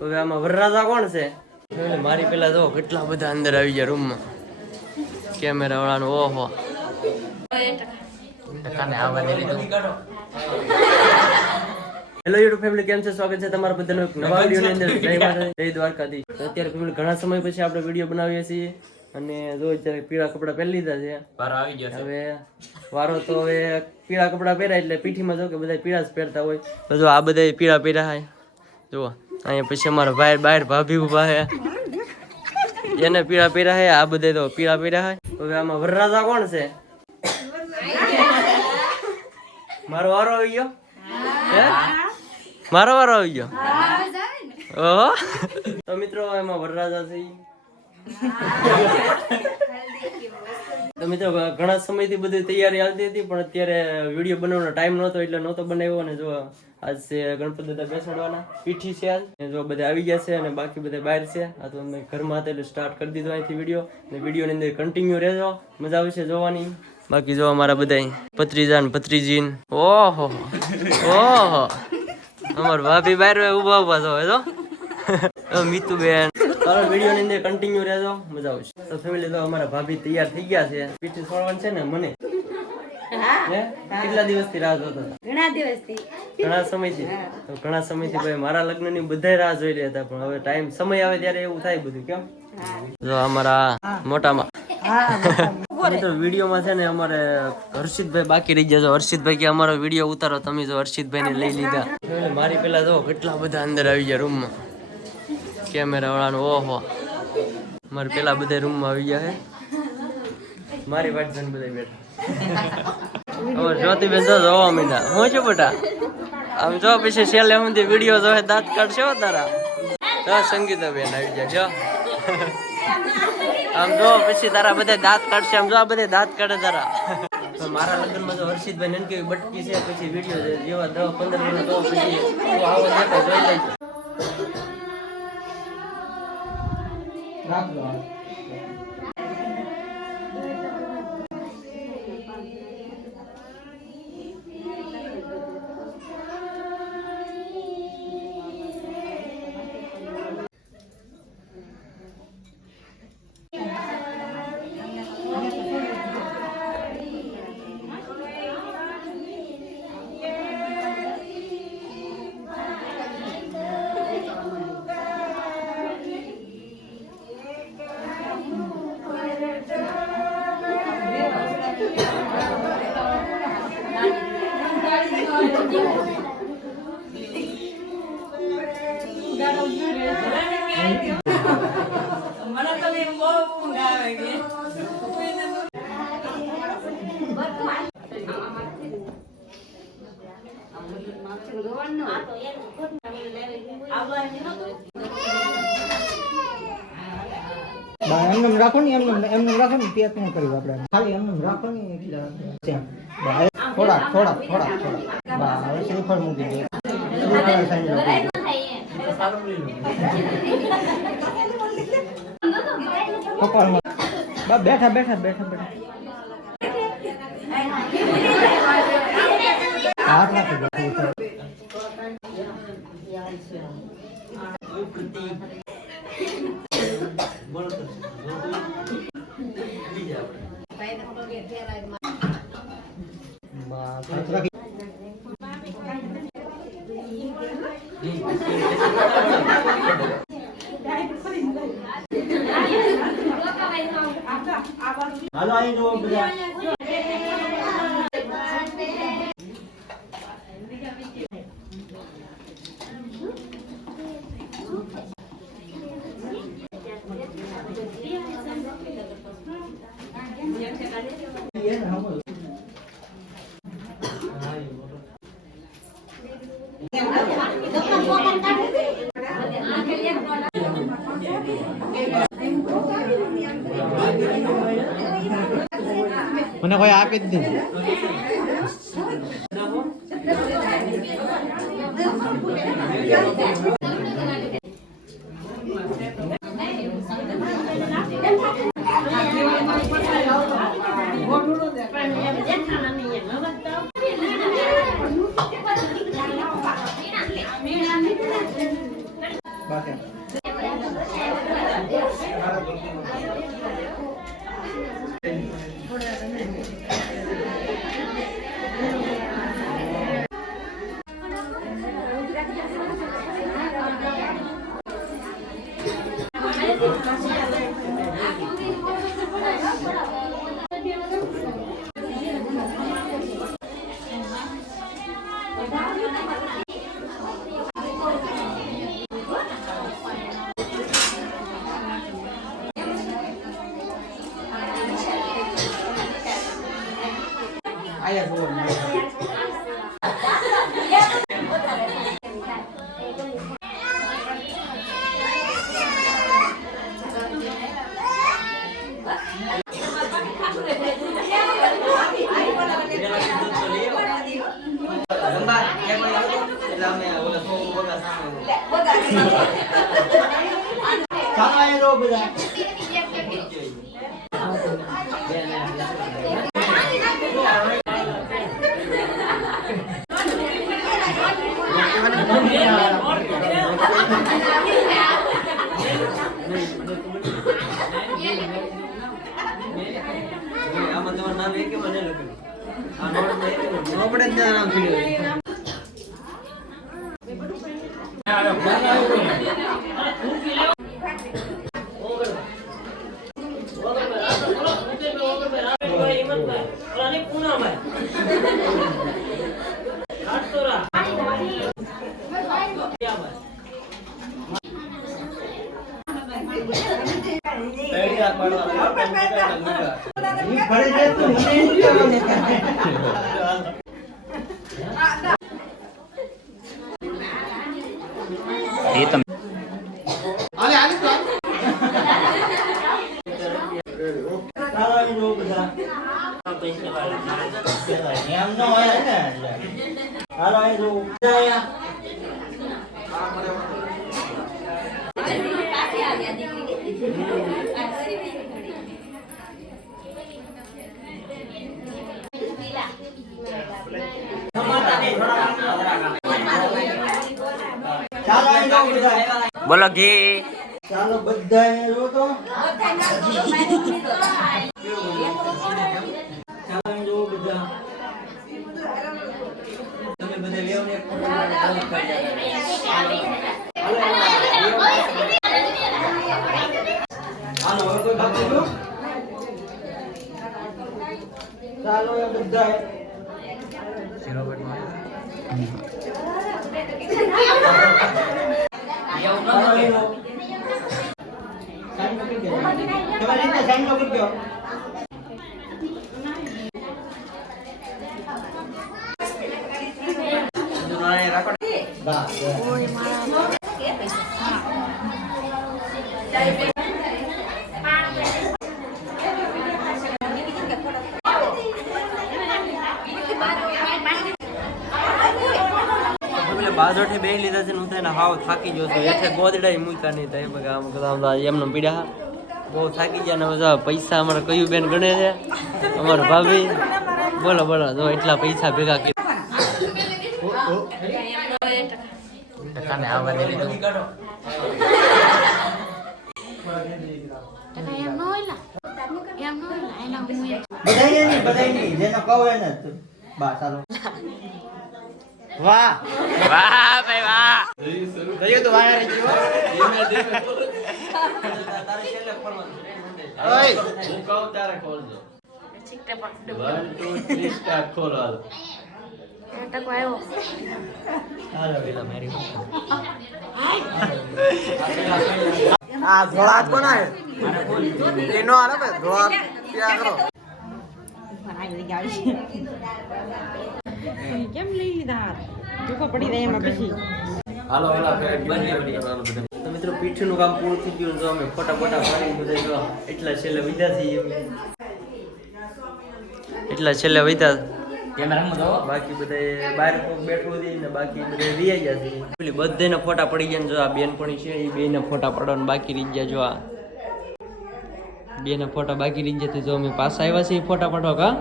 હવે આમાં વરરાજા કોણ છે? મારી પેલા જો કેટલા બધા અંદર આવી ગયા રૂમમાં કેમેરા વાળાનો. ઓહો હેલો યુટ્યુબ ફેમિલી, કેમ છે? સ્વાગત છે તમારા બધાનો એક નવા વિડીયોની અંદર. જય માતા, જય દ્વારકાધીશ. અત્યારે ફેમિલી ઘણા સમય પછી આપણે વિડીયો બનાવીએ છીએ અને જો અત્યારે પીળા કપડા પહેરી લીધા છે. હવે વારો તો હવે પીળા કપડા પહેરાય એટલે પીઠીમાં જો કે બધા પીળા જ પહેરતા હોય. તો જો આ બધા પીળા પહેર્યા હોય. જુઓ અહીંયા પછી અમારો ભાઈ બહાર ભાભી ઉભા છે, એને પીળા પહેર્યા છે. આ બધા તો પીળા પહેર્યા હોય. હવે આમાં વરરાજા કોણ છે? મારો વારો આવી ગયો. મારો વારો આવી ગયો. ઓહો તો મિત્રો એમાં વરરાજા છે. તો મિત્રો ઘણા સમયથી બધી તૈયારી હાલતી હતી, પણ અત્યારે વિડીયો બનાવવાનો ટાઈમ નહોતો એટલે નહોતો બનાવ્યો. અને જો આજ છે ગણપતિ દાદા બેસાડવાના, પીઠી છે આજ. જો બધા આવી ગયા છે અને બાકી બધા બહાર છે. આ તો અમે ઘરમાં હતા એટલે સ્ટાર્ટ કરી દીધો અહીંથી વિડીયો. અને વિડીયોની અંદર કન્ટિન્યુ રહેજો, મજા આવશે જોવાની. બાકી જો અમારા બધા ભત્રીજા ને ભત્રીજી. ઓહો ઓહો અમાર ભાભી બહાર ઉભા ઉભા જો મીતુ બેન. વિડીયો ની અંદર કન્ટિન્યુ રહેજો, મજા આવશે. તો ફેમિલી તો અમારા ભાભી તૈયાર થઈ ગયા છે. પીઠી છોડવાની છે ને મને કેટલા દિવસથી રાહ જોતા હતા? ઘણા સમયથી. તો ઘણા સમયથી ભાઈ મારા લગ્ન ની બધા રાહ જોઈ રહ્યા હતા, પણ હવે ટાઈમ સમય આવે ત્યારે એવું થાય બધું. કેમ જો અમારા મોટામાં મિત્રો વિડીયોમાં છે ને અમારે હર્ષિતભાઈ બાકી રહી ગયા. હર્ષિતભાઈ કે અમારો વિડીયો ઉતારો. તમે જો હર્ષિતભાઈ ને લઈ લીધા. મારી પેલા જો કેટલા બધા અંદર આવી ગયા રૂમમાં કેમેરા વાળાનો. ઓહો મારે પેલા બધા રૂમમાં આવી ગયા છે. મારી વાટ જોઈને બધા બેઠા. જ્યોતિબેન જો જોવા માંડ્યા. હું છું બેટા આમ જો પછી છેલ્લે સુધી વિડીયો જો દાંત કાઢશે તારા. સંગીતાબેન આવી ગયા જો આમ જો પછી તારા બધા દાંત કાઢશે. આમ જો આ બધા દાંત કાઢે તારા. મારા લગ્નમાં તો હર્ષિતભાઈ નનકી બટકી છે. પછી વિડીયો જેવા 10-15 મિનિટ તો પછી આવો દેખાય જોઈ લેજો. એમને રાખો ને, એમને રાખો ને, પેક ન કર્યું આપણે ખાલી એમને રાખો ને. થોડા થોડા થોડા થોડા હવે શ્રીફળ મૂકી દે. કપાળમાં બેઠા બેઠા બેઠા બેઠા હાથ નાખી દે. હાલો આવી જો બધા. મને કોઈ આપી જ નહીં. બસ રાખે. આયા જોવો સામાન્ય જો બધા આમાં તમારું નામ એક મને લખ્યું આ નોટ આપણે જ નામ છે બોલો ઘી ચાલો બધા રો તો ચાલો જો બધા તમે બધા લેવ ને હાલો હવે કોઈ બાકી લો ચાલો એ બધા બાજોઠે બે લીધા છે હું થઈને હાવ થાકી ગયો છું એટલે ગોદડા મૂક્યા નહીં થાય બગા આમ બધા એમને પીડ્યા બહુ થાકી ગયા ને બધા પૈસા અમારે કયું બેન ગણે છે અમારા ભાભી બોલો બોલો જો એટલા પૈસા ભેગા કરી તમે આવવા દે લીધું બધાય જેનો કહો એને બા ચાલો વાહ વાહ ભાઈ વાહ ગયો તો વાયા રહી ગયો તારે છેલ્લે ખોલવાનું ઓય હું કહું ત્યારે ખોલજો 1 2 3 સ્ટાર્ટ ખોલો હાલો હાલો પેલા મારી આ ધોળા કોણ આય એનો આલે બે ધોળા ક્યાં કરો કેમ લઈ લીધા જોકો પડી રહે એમાં પછી હાલો હાલો તો મિત્રો પીઠનું કામ પૂરું થઈ ગયું તો અમે ફોટા પાડી બધા જો એટલા છેલ્લે વિધા થઈ એટલા છેલ્લે વિધા કેમેરામાં જો બાકી બધા બહાર કોક બેઠું હતી ને બાકી બધા રિયા ગયા છે પેલી બધાના ફોટા પડી ગયા ને જો આ બેનપણી છે એ બેના ફોટા પડવાના બાકી રહી ગયા જો આ બેના ફોટા બાકી રહી ગયા તો જો અમે પાછા આવ્યા છીએ ફોટા પાડવા કા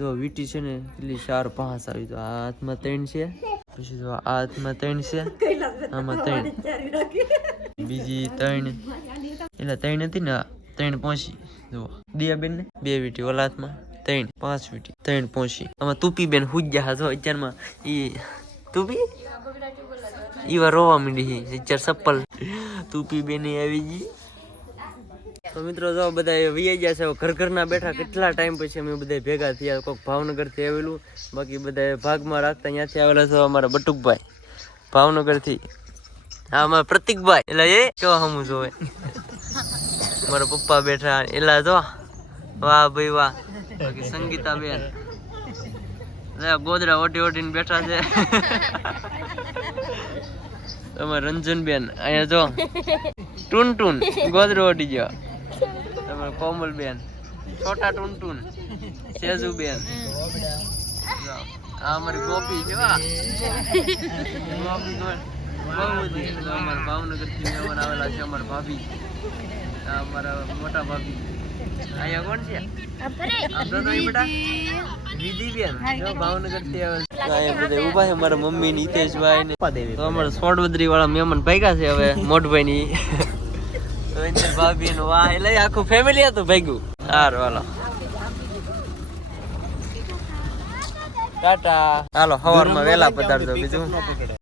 જો વીટી છે ને કેટલી 4 5 આવી તો આ હાથમાં 3 છે પછી જો આ હાથમાં 3 છે આમાં 3 બીજી 3 એટલે 3 હતી ને 3 પહોંચી જુઓ દિયા બેન ને 2 વીટી ઓલા હાથમાં 3 5 વીટી 3 પહોંચી આમાં તુપી બેન હુજ્યા જો અત્યારમાં ઈ તુપી ઈવા રોવા માંડી છે અત્યાર સપ્પલ તુપી બેન આવી ગઈ તો મિત્રો જો બધા વૈયા ગયા છે ઘર ઘરના બેઠા કેટલા ટાઈમ પછી અમે બધા ભેગા થયા કોઈક ભાવનગર થી આવેલું બાકી બધા ભાગમાં રાખતા ત્યાંથી આવેલા છે અમારા બટુકભાઈ ભાવનગર થી હા અમારા પ્રતિકભાઈ એટલે એ કેવા હમું જોવે મારા પપ્પા બેઠા એલા જો વાહ ભાઈ વાહ બાકી સંગીતા બેન ગોદરા ઓટી ઓટીને બેઠા છે તમારે રંજન બેન અહીંયા જો ટૂન ટૂન ગોદરો ઓટી ગયો તમારે કોમલ બેન છોટા ટૂન ટૂન સેજુ બેન આ અમારી ગોપી છે વાહ ગોપી અમારા ભાવનગર થી મહેમાન આવેલા છે અમારા ભાભી અમારા મોટા ભાભી અહીંયા કોણ છે આપણે તો બેટા વિધિ બેન જો ભાવનગર થી આવે અહીંયા બધા ઊભા છે મારા મમ્મી ની હિતેશભાઈ ને તો અમારા સોડવદરી વાળા મહેમાન ભાગ્યા છે હવે મોટભાઈ ની તો ઇન્દર ભાભી નું વાહ એટલે આખું ફેમિલી હતું ભાગ્યું હારું હાલો ટાટા હાલો સવારમાં વહેલા પધારજો બીજું